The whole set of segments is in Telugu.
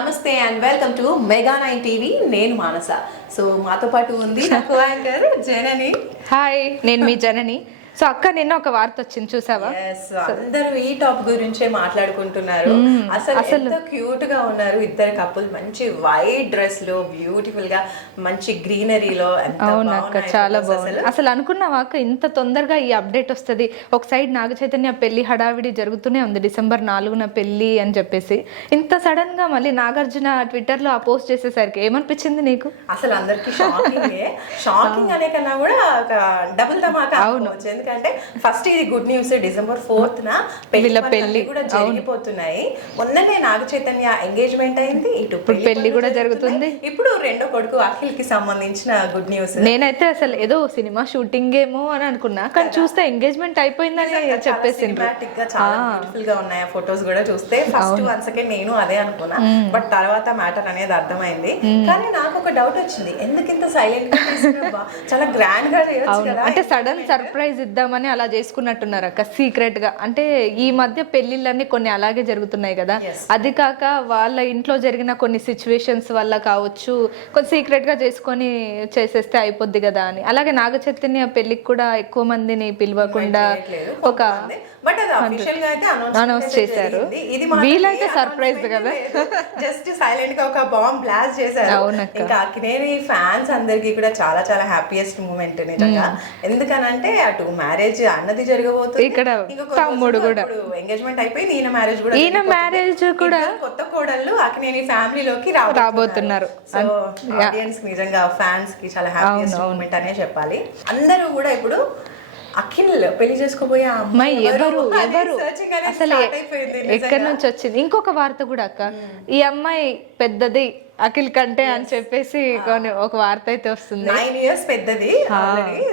నమస్తే and welcome to mega 9 TV. నేను మానస. సో మాతో పాటు ఉంది నాకు యాంకర్ జనని. హాయ్, నేను మీ జనని. సో అక్క, నిన్న ఒక వార్త వచ్చింది చూసావా? అందరూ ఈ టాప్ గురించే మాట్లాడుకుంటున్నారు. అసలు ఎంత క్యూట్ గా ఉన్నారు ఇద్దరు కపుల్. మంచి వైట్ డ్రెస్ లో బ్యూటిఫుల్ గా మంచి గ్రీనరీలో. అవునక్క, చాలా బాగుంది. అసలు అనుకున్నావా అక్క ఇంత తొందరగా ఈ అప్డేట్ వస్తుంది? ఒక సైడ్ నాగ చైతన్య పెళ్లి హడావిడి జరుగుతూనే ఉంది, December 4న పెళ్లి అని చెప్పేసి. ఇంత సడన్ గా మళ్ళీ నాగార్జున ట్విట్టర్ లో ఆ పోస్ట్ చేసేసరికి ఏమనిపించింది నీకు? అసలు అందరికి షాకింగ్ అనే కన్నా కూడా ఒక డబుల్ ధమాకా. అవును, ఎందుకంటే ఫస్ట్ ఇది గుడ్ న్యూస్. December 4th పెళ్లి కూడా జరిగిపోతున్నాయి. మొన్ననే నాగ చైతన్య ఎంగేజ్మెంట్ అయింది, ఇటు పెళ్లి కూడా జరుగుతుంది. ఇప్పుడు రెండో కొడుకు అఖిల్ కి సంబంధించిన గుడ్ న్యూస్. నేనైతే అసలు ఏదో సినిమా షూటింగ్ ఏమో అని అనుకున్నా, కానీ చూస్తే ఎంగేజ్మెంట్ అయిపోయిందని చెప్పేసిండ్రు. చాలా బ్యూటిఫుల్ గా ఉన్నాయి ఫొటోస్ కూడా చూస్తే. ఫస్ట్ 1 సెకండ్ నేను అదే అనుకున్నా, బట్ తర్వాత మ్యాటర్ అనేది అర్థమైంది. కానీ నాకు ఒక డౌట్ వచ్చింది, ఎందుకు ఇంత సైలెంట్ గా చాలా గ్రాండ్ గా చేయొచ్చు కదా? అంటే సడన్ సర్ప్రైజ్ ఇద్దామని అలా చేసుకున్నట్టున్నారు అక్క, సీక్రెట్ గా. అంటే ఈ మధ్య పెళ్లిళ్ళన్నీ కొన్ని అలాగే జరుగుతున్నాయి కదా, అది కాక వాళ్ళ ఇంట్లో జరిగిన కొన్ని సిచ్యువేషన్స్ వల్ల కావచ్చు, కొంచెం సీక్రెట్ గా చేసుకొని చేసేస్తే అయిపోద్ది కదా అని. అలాగే నాగ చైతన్య పెళ్లికి కూడా ఎక్కువ మందిని పిలవకుండా ఒక అనౌన్స్ చేశారు. వీలైతే సర్ప్రైజ్ కదా, జస్ట్ సైలెంట్ గా ఒక బాంబ్ బ్లాస్ట్ చేశారు. ఇంకా అక్కినేని ఫ్యాన్స్ అందరికి కూడా చాలా చాలా హ్యాపీయెస్ట్ మూమెంట్ నిజంగా. ఎందుకనంటే అటు మ్యారేజ్ అన్నది జరగబోతుంది, ఇక్కడ తమ్ముడు కూడా ఎంగేజ్మెంట్ అయిపోయి ఈయన మ్యారేజ్ కూడా కొత్త కోడళ్ళు అక్కినేని ఫ్యామిలీలోకి రాబోతున్నారు. సో ఆడియన్స్ నిజంగా ఫ్యాన్స్ కి చాలా హ్యాపీయెస్ట్ మూమెంట్ అనే చెప్పాలి. అందరూ కూడా ఇప్పుడు అఖిల్ పెళ్లి చేసుకోబోయే అమ్మాయి ఎవరు అసలు ఎక్కడి నుంచి వచ్చింది? ఇంకొక వార్త కూడా అక్క, ఈ అమ్మాయి పెద్దది అఖిల్ కంటే అని చెప్పేసి ఒక వార్త అయితే వస్తుంది. 9 years పెద్దది.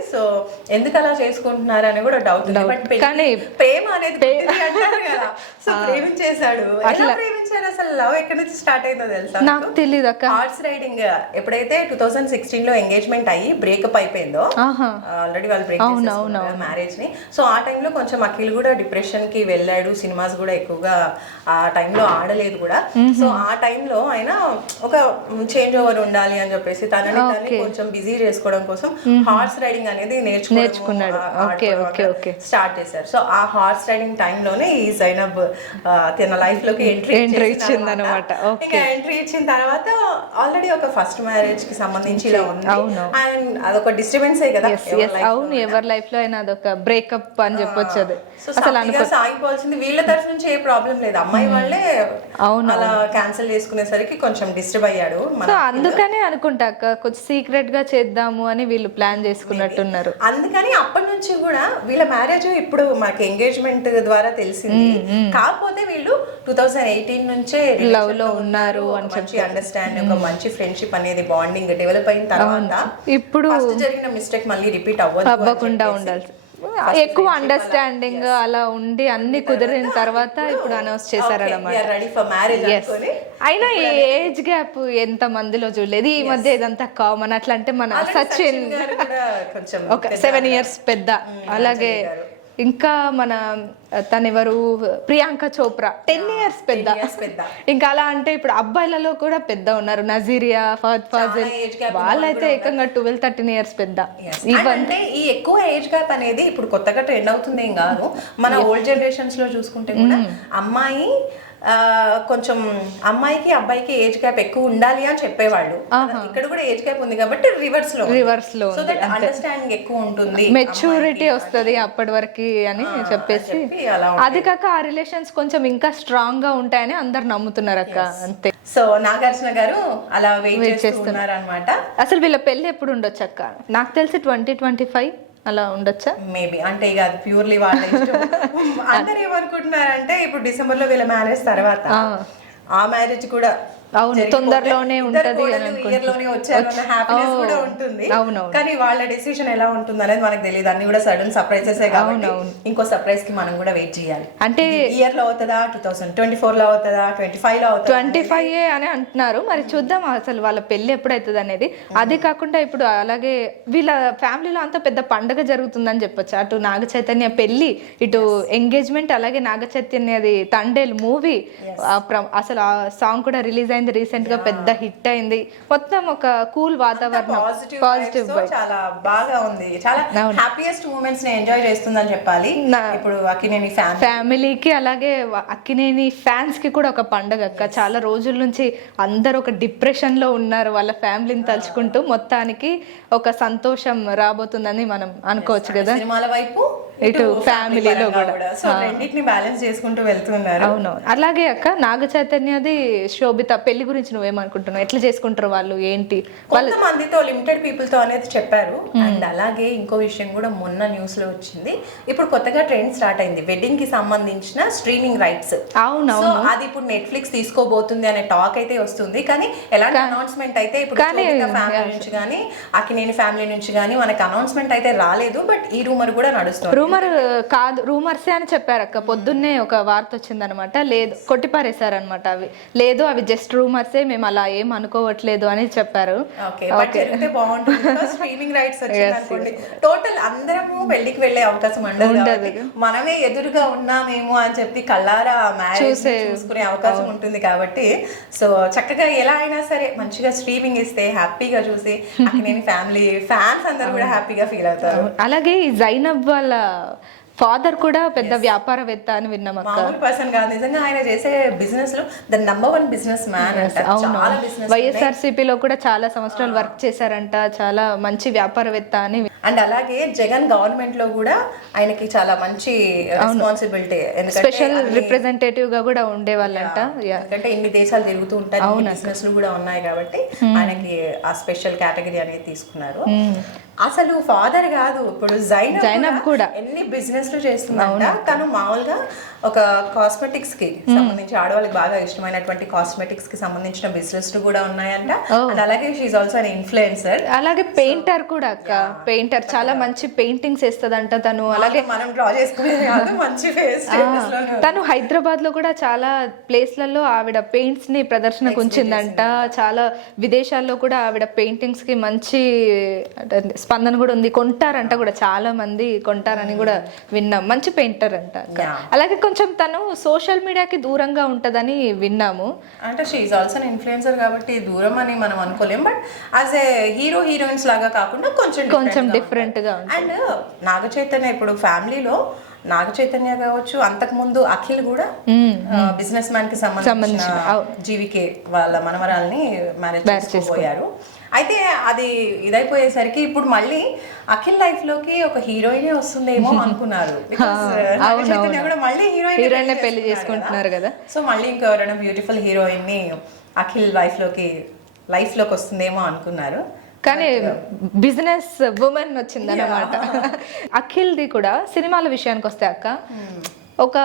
సో ఎందుకు అలా చేసుకుంటున్నారు అని కూడా డౌట్. కానీ ప్రేమ అనేది సో ప్రేమించేశాడు. అట్లా ప్రేమించారు, అసలు లవ్ ఎక్కడి నుంచి స్టార్ట్ అయిందో తెలుసా? నాకు తెలియదు అక్క. హార్స్ రైడింగ్ ఎప్పుడైతే 2016 లో ఎంగేజ్మెంట్ అయ్యి బ్రేకప్ అయిపోయిందో, ఆల్రెడీ వాళ్ళు బ్రేక్ చేసేసుకున్నారు మ్యారేజ్ ని. సో ఆ టైంలో కొంచెం అఖిల్ కూడా డిప్రెషన్ కి వెళ్ళాడు, సినిమాస్ కూడా ఎక్కువగా ఆ టైంలో ఆడలేదు కూడా. సో ఆ టైంలో ఆయన ఒక చేంజ్ ఓవర్ ఉండాలి అని చెప్పేసి తనని కొంచెం బిజీ చేసుకోవడం కోసం హార్స్ రైడింగ్ అనేది నేర్చుకున్నాడు, స్టార్ట్ చేశారు. సో ఆ హార్స్ రైడింగ్ టైంలోనే ఈ జైనబ్ తన లైఫ్ లోకి ఎంట్రీ ఇచ్చింది అనమాట. ఇంకా ఎంట్రీ ఇచ్చిన తర్వాత ఆల్రెడీ ఒక ఫస్ట్ మ్యారేజ్ కి సంబంధించి ఇలా ఉంది, అండ్ అదొక డిస్టర్బెన్స్ కదా. అవును, ఎవరి లైఫ్ లో అయినా అదొక బ్రేకప్ అని చెప్పొచ్చు. అది అసలు ఆగిపోవాల్సింది. వీళ్ళ తరఫు నుంచి ఏ ప్రాబ్లం లేదు, అమ్మాయి వాళ్ళే అలా క్యాన్సిల్ చేసుకునేసరికి కొంచెం డిస్టర్బ్ అయ్యాడు. సో అందుకనే అనుకుంటా అక్క, కొంచెం సీక్రెట్ గా చేద్దాము అని వీళ్ళు ప్లాన్ చేసుకున్నట్టున్నారు. అందుకని అప్పటి నుంచి కూడా వీళ్ళ మ్యారేజ్ ఇప్పుడు మనకి ఎంగేజ్మెంట్ ద్వారా తెలిసింది. కాకపోతే వీళ్ళు 2018 నుంచే లవ్ లో ఉన్నారు అని మంచి అండర్స్టాండింగ్, ఒక మంచి ఫ్రెండ్షిప్ అనేది బాండింగ్ డెవలప్ అయిన తర్వాత ఇప్పుడు జరిగిన మిస్టేక్ మళ్ళీ రిపీట్ అవ్వకుండా ఉండాలి. ఎక్కువ అండర్స్టాండింగ్ అలా ఉండి అన్ని కుదిరిన తర్వాత ఇప్పుడు అనౌన్స్ చేశారన్నమాట. అయినా ఈ ఏజ్ గ్యాప్ ఎంత మందిలో చూడలేదు. ఈ మధ్య ఇదంతా కామన్. అట్లా అంటే మన సచిన్ ఒక 7 years పెద్ద. అలాగే ఇంకా మన తనెవరు ప్రియాంక చోప్రా 10 years పెద్ద. ఇంకా అలా అంటే ఇప్పుడు అబ్బాయిలలో కూడా పెద్ద ఉన్నారు, నజీరియా, ఫహద్ ఫాజిల్, వాళ్ళైతే ఏకంగా 12-13 years పెద్ద. అంటే ఈ ఎక్కువ ఏజ్ గ్యాప్ అనేది ఇప్పుడు కొత్తగా ట్రెండ్ అవుతుంది ఏం కాదు. మన ఓల్డ్ జనరేషన్స్ లో చూసుకుంటే కూడా అమ్మాయి కొంచెం అమ్మాయికి అబ్బాయికి ఏజ్ గ్యాప్ ఎక్కువ ఉండాలి అని చెప్పేవాళ్ళు. ఇక్కడ కూడా ఏజ్ గ్యాప్ ఉంది కాబట్టి రివర్స్ లో సో దట్ అండర్స్టాండింగ్ ఎక్కువ ఉంటుంది, మెచ్యూరిటీ వస్తుంది అప్పటి వరకు అని చెప్పేసి. అది కాక ఆ రిలేషన్స్ కొంచెం ఇంకా స్ట్రాంగ్ గా ఉంటాయని అందరు నమ్ముతున్నారు అక్క, అంతే. సో నాగార్జున గారు అలా వెయిట్ చేస్తున్నారు అనమాట. అసలు వీళ్ళ పెళ్లి ఎప్పుడు ఉండొచ్చు అక్క? నాకు తెలిసి 2025 అలా ఉండొచ్చా మేబీ. అంటే ఇక అది ప్యూర్లీ వాళ్ళ ఇష్టం. అందరు ఏమనుకుంటున్నారంటే ఇప్పుడు డిసెంబర్ లో వీళ్ళ మ్యారేజ్ తర్వాత ఆ మ్యారేజ్ కూడా అవును తొందరలోనే ఉంటది కానీ వాళ్ళ డెసిషన్ ఎలా ఉంటుంది అనేది మనకు తెలియదు. అన్ని కూడా సడన్ సర్ప్రైజెస్ కాబట్టి ఇంకో సర్ప్రైజ్ కి మనం కూడా వెయిట్ చేయాలి. అంటే ఇయర్ లో అవుతుందా, 2024 లో అవుతుందా, 25 లో అవుతుందా? 25 అని అంటున్నారు. మరి చూద్దాం అసలు వాళ్ళ పెళ్లి ఎప్పుడైతుంది అనేది. అది కాకుండా ఇప్పుడు అలాగే వీళ్ళ ఫ్యామిలీలో అంతా పెద్ద పండుగ జరుగుతుందని చెప్పొచ్చు. అటు నాగ చైతన్య పెళ్లి, ఇటు ఎంగేజ్మెంట్, అలాగే నాగ చైతన్యది తండేల్ మూవీ, అసలు ఆ సాంగ్ కూడా రిలీజ్ అయింది రీసెంట్ గా, పెద్ద హిట్ అయింది, మొత్తం ఒక కూల్ వాతావరణం, పాజిటివ్ చాలా బాగా ఉంది. చాలా హ్యాపీయెస్ట్ మూమెంట్స్ ని ఎంజాయ్ చేస్తుందని చెప్పాలి. ఇప్పుడు అక్కినేని ఫ్యామిలీకి అలాగే అక్కినేని ఫ్యాన్స్ కి కూడా ఒక పండగ అక్క. చాలా రోజుల నుంచి అందరూ ఒక డిప్రెషన్ లో ఉన్నారు, వాళ్ళ ఫ్యామిలీని తలుచుకుంటూ మొత్తానికి ఒక సంతోషం రాబోతుందని మనం అనుకోవచ్చు కదా. సినిమాల వైపు ఇటు ఫ్యామిలీలో కూడా సో రెండింటిని బ్యాలెన్స్ చేసుకుంటూ వెళ్తున్నారు. అవునవును. అలాగే అక్క నాగ చైతన్యది శోభిత పెళ్లి గురించి నువ్వేమనుకుంటున్నావు? ఎట్లా చేసుకుంటారు వాళ్ళు, ఏంటి? కొంతమందితో లిమిటెడ్ పీపుల్ తో అనేది చెప్పారు. అండ్ అలాగే ఇంకో విషయం కూడా మొన్న న్యూస్ లో వచ్చింది, ఇప్పుడు కొత్తగా ట్రెండ్ స్టార్ట్ అయింది వెడ్డింగ్ కి సంబంధించిన స్ట్రీమింగ్ రైట్స్. అవునవును. అది ఇప్పుడు నెట్ఫ్లిక్స్ తీసుకోబోతుంది అనే టాక్ అయితే వస్తుంది, కానీ ఎలాంటి అనౌన్స్మెంట్ అయితే ఇప్పుడు ఫ్యామిలీ నుంచి కానీ అక్కినేని ఫ్యామిలీ నుంచి కానీ మనకి అనౌన్స్మెంట్ అయితే రాలేదు. బట్ ఈ రూమర్ కూడా నడుస్తుంది. రూమర్ కాదు, రూమర్సే అని చెప్పారు అక్క. పొద్దున్నే ఒక వార్త వచ్చిందనమాట, లేదు కొట్టిపారేశారనమాట, అవి లేదు అవి జస్ట్ రూమర్సే, మేము అలా ఏం అనుకోవట్లేదు అని చెప్పారు. స్ట్రీమింగ్ రైట్స్ వచ్చిందనుకోండి, టోటల్ అందరము పెళ్లికి వెళ్ళే అవకాశం ఉండదు. మనమే ఎదురుగా ఉన్నామేమో అని చెప్పి కళ్ళారా మ్యారేజ్ చూసుకునే అవకాశం ఉంటుంది. కాబట్టి సో చక్కగా ఎలా అయినా సరే మంచిగా స్ట్రీమింగ్ ఇస్తే హ్యాపీగా చూసి అక్కినేని ఫ్యామిలీ ఫ్యాన్స్ అందరూ కూడా హ్యాపీగా ఫీల్ అవుతారు. అలాగే ఈ జైనబ్ వాళ్ళ ఫాదర్ కూడా పెద్ద వ్యాపారవేత్త అని విన్నాం అక్క. మామూలు పర్సన్ కాదు, నిజంగా ఆయన చేసే బిజినెస్ లో ద నంబర్ 1 బిజినెస్ మ్యాన్. వైఎస్ఆర్సీపీలో కూడా చాలా సంవత్సరాలు వర్క్ చేశారంట, చాలా మంచి వ్యాపారవేత్త అని. అండ్ అలాగే జగన్ గవర్నమెంట్ లో కూడా ఆయనకి చాలా మంచి రెస్పాన్సిబిలిటీ, స్పెషల్ రిప్రజెంటేటివ్ గా కూడా ఉండేవాళ్ళంట. ఎందుకంటే ఇన్ని దేశాలు తిరుగుతూ ఉంటారు, బిజినెస్ లు కూడా ఉన్నాయి కాబట్టి ఆయనకి ఆ స్పెషల్ కేటగిరీ అనేది తీసుకున్నారు. అసలు ఫాదర్ కాదు, ఇప్పుడు జైనబ్ కూడా ఎన్ని బిజినెస్ లు చేస్తుందంట. తను మామూలుగా ఒక కాస్మెటిక్స్ కి సంబంధించి ఆడవాళ్ళకి బాగా ఇష్టమైనటువంటి కాస్మెటిక్స్ కి సంబంధించిన బిజినెస్ లు కూడా ఉన్నాయంట. అండ్ అలాగే she is also an influencer. అలాగే పెయింటర్ కూడా అక్క, పెయింటర్ చాలా మంచి పెయింటింగ్స్ వేస్తదంట తను. అలాగే మనం డ్రా చేసుకునేది కాదు, మంచి ఫేస్. తను హైదరాబాద్ లో కూడా చాలా ప్లేస్లలో ఆవిడ పెయింట్స్ ని ప్రదర్శనకు ఉంచిందంట. చాలా విదేశాల్లో కూడా ఆవిడ పెయింటింగ్స్ కి మంచి స్పందన కూడా ఉంది, కొంటారంట కూడా, చాలా మంది కొంటారని కూడా విన్నాం. మంచి పెయింటర్ అంట. అలాగే కొంచెం తను సోషల్ మీడియాకి దూరంగా ఉంటదని విన్నాము. అంటే షీ ఈజ్ ఆల్సో ఇన్ఫ్లుయెన్సర్ కాబట్టి దూరం అని మనం అనుకోలేం. But as a hero heroines లాగా కాకుండా కొంచెం డిఫరెంట్ గా. అండ్ నాగ చైతన్య ఇప్పుడు ఫ్యామిలీలో నాగ చైతన్య కావచ్చు, అంతకు ముందు అఖిల్ కూడా బిజినెస్ మ్యాన్ కి సంబంధించిన జీవికే వాళ్ళ మనవరాల్ని మ్యారేజ్ చేసుకోబోయారు. అయితే అది ఇదైపోయేసరికి ఇప్పుడు మళ్ళీ అఖిల్ లైఫ్ లోకి ఒక హీరోయిన్ వస్తుందేమో అనుకున్నారు. కూడా మళ్ళీ హీరోయిన్ పెళ్లి చేసుకుంటున్నారు కదా. సో మళ్ళీ ఇంకెవరైనా బ్యూటిఫుల్ హీరోయిన్ ని అఖిల్ లైఫ్ లోకి వస్తుందేమో అనుకున్నారు. కానీ బిజినెస్ ఉమెన్ వచ్చిందన్నమాట. అఖిల్ది కూడా సినిమాల విషయానికి వస్తే అక్క, ఒక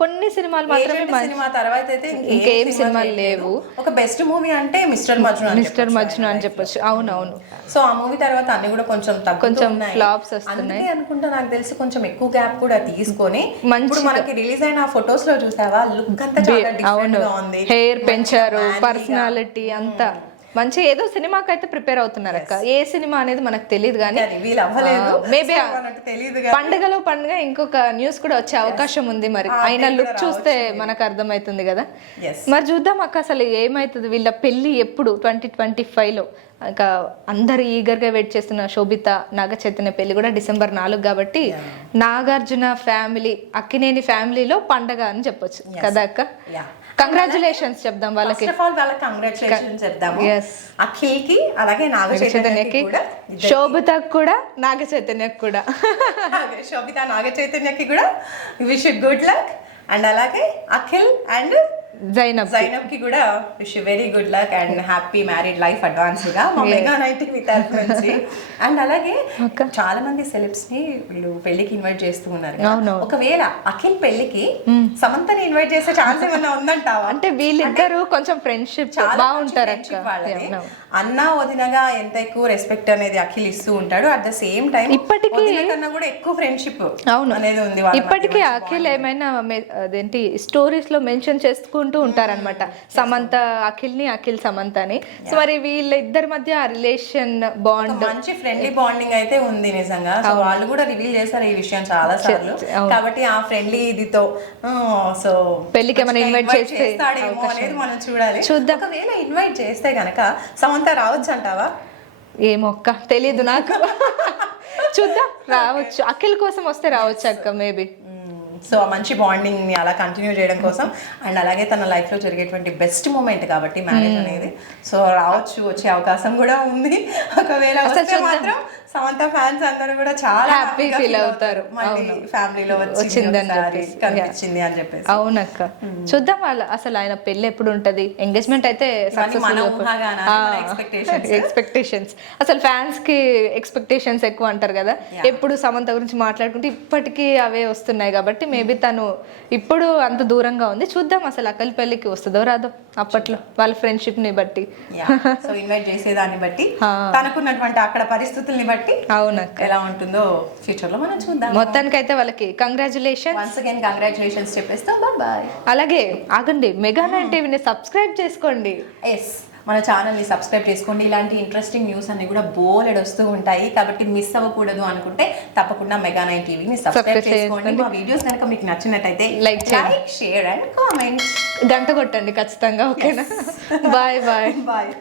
కొన్ని సినిమాలు మాత్రమే, సినిమా తర్వాత అయితే ఇంకేం సినిమాలు లేవు. ఒక బెస్ట్ మూవీ అంటే మిస్టర్ మజ్ను అని చెప్పొచ్చు. అవునవును. సో ఆ మూవీ తర్వాత అన్ని కూడా కొంచెం ఫ్లాప్స్ వస్తున్నాయి అనుకుంటా. నాకు తెలిసి కొంచెం ఎక్కువ గ్యాప్ కూడా తీసుకొని ఇప్పుడు మనకి రిలీజ్ అయిన ఫొటోస్ లో చూసావా, లుక్ అంతా చాలా డిఫరెంట్ గా ఉంది. హెయిర్ పెంచారు, పర్సనాలిటీ అంతా మంచి. ఏదో సినిమాకి అయితే ప్రిపేర్ అవుతున్నారు అక్క. ఏ సినిమా అనేది మనకు తెలియదు, కానీ మేబీ పండుగలో పండుగ ఇంకొక న్యూస్ కూడా వచ్చే అవకాశం ఉంది. మరి ఆయన లుక్ చూస్తే మనకు అర్థమవుతుంది కదా. మరి చూద్దాం అక్క అసలు ఏమైతుంది. వీళ్ళ పెళ్లి ఎప్పుడు 2025లో. ఇంకా అందరు ఈగర్గా వెయిట్ చేస్తున్న శోభిత నాగ చైతన్య పెళ్లి కూడా December 4 కాబట్టి నాగార్జున ఫ్యామిలీ, అక్కినేని ఫ్యామిలీలో పండగ అని చెప్పొచ్చు కదా అక్క. కంగ్రాచులేషన్స్ చెప్దాం వాళ్ళకి. అఖిల్ కి అలాగే నాగ చైతన్యకి, శోభితకు కూడా నాగ చైతన్యకి కూడా శోభిత నాగ చైతన్యకి కూడా విష్ గుడ్ లక్. అండ్ అలాగే అఖిల్ అండ్ జైనబ్ కి కూడా wish very good luck and happy married life advance గా మా మెగా నైట్ తరఫు నుంచి. అండ్ అలాగే చాలా మంది సెలబ్స్ ని వీళ్ళు పెళ్లికి ఇన్వైట్ చేస్తూ ఉన్నారు. ఒకవేళ అఖిల్ పెళ్లికి సమంతని ఇన్వైట్ చేసే ఛాన్స్ ఏమన్నా ఉందంటావా? అంటే వీళ్ళిద్దరు కొంచెం ఫ్రెండ్షిప్ బాగుంటారు. అన్న వదినగా ఎంత ఎక్కువ రెస్పెక్ట్ అనేది అఖిల్ ఇస్తూ ఉంటాడు, అట్ ద సేమ్ టైం ఇప్పటికీ కన్నా కూడా ఎక్కువ ఫ్రెండ్షిప్ అవును అనేది ఉంది వాళ్ళ ఇప్పటికీ అఖిల్ ఏమైనా అదేంటి స్టోరీస్ లో మెన్షన్ చేసుకుంటూ ఉంటారన్నమాట, సమంత అఖిల్ ని, అఖిల్ సమంత అని. సో మరి వీళ్ళిద్దరి మధ్య రిలేషన్ బాండ్ మంచి ఫ్రెండ్లీ బాండింగ్ అయితే ఉంది నిజంగా. సో వాళ్ళు కూడా రివీల్ చేశారు ఈ విషయం చాలా సార్లు, కాబట్టి ఆ ఫ్రెండ్లీ ఇదితో సో పెళ్లికి ఏమైనా ఇన్వైట్ చేస్తాడేమో అనేది మనం చూడాలి. చూద్దాం. ఒకవేళ ఇన్వైట్ చేస్తే గనక సమంత రావచ్చు అంటావా? ఏమొక్క తెలీదు నాకు. చూద్దాం, రావచ్చు. అఖిల్ కోసం వస్తే రావచ్చు అక్క మేబీ. సో మంచి బాండింగ్ ని అలా కంటిన్యూ చేయడం కోసం, అండ్ అలాగే తన లైఫ్ లో జరిగేటువంటి బెస్ట్ మూమెంట్ కాబట్టి మ్యారేజ్ అనేది, సో రావచ్చు, వచ్చే అవకాశం కూడా ఉంది. ఒకవేళ వస్తే మాత్రం సమంత ఫ్యాన్స్ అందరూ కూడా చాలా హ్యాపీ ఫీల్ అవుతారు. ఫ్యామిలీలో కనిపించింది అని చెప్పేసి. అవునక్క, చూద్దాం. అసలు ఆయన పెళ్లి ఎప్పుడు ఉంటది? ఎంగేజ్మెంట్ అయితే ఎక్స్పెక్టేషన్స్, అసలు ఫ్యాన్స్ కి ఎక్స్పెక్టేషన్స్ ఎక్కువ అంటారు కదా, ఎప్పుడు సమంత గురించి మాట్లాడుకుంటే ఇప్పటికీ అవే వస్తున్నాయి. కాబట్టి మేబీ తను ఇప్పుడు అంత దూరంగా ఉంది. చూద్దాం అసలు అఖిల్ పెళ్లికి వస్తుందో రాదో అప్పట్లో, వాళ్ళ ఫ్రెండ్షిప్ ని బట్టి, సో ఇన్వైట్ చేసేదాన్ని బట్టి, తనకున్నటువంటి అక్కడ పరిస్థితుల్ని బట్టి అవునక్క ఎలా ఉంటుందో ఫ్యూచర్ లో మనం చూద్దాం. మొత్తానికి అయితే వాళ్ళకి కంగ్రాచులేషన్, వన్స్ అగైన్ కంగ్రాచులేషన్స్ చెప్పేస్తాం. బాయ్. అలాగే ఆగండి, మెగా9 టీవీని సబ్స్క్రైబ్ చేసుకోండి. ఎస్, మన ఛానల్ని సబ్స్క్రైబ్ చేసుకోండి. ఇలాంటి ఇంట్రెస్టింగ్ న్యూస్ అన్ని కూడా బోలెడ్ వస్తూ ఉంటాయి, కాబట్టి మిస్ అవ్వకూడదు అనుకుంటే తప్పకుండా మెగా9 టీవీని సబ్స్క్రైబ్ చేసుకోండి. మా వీడియోస్ కనుక మీకు నచ్చినట్టయితే లైక్, షేర్ అండ్ కామెంట్. గంట కొట్టండి ఖచ్చితంగా. ఓకేనా? Bye bye.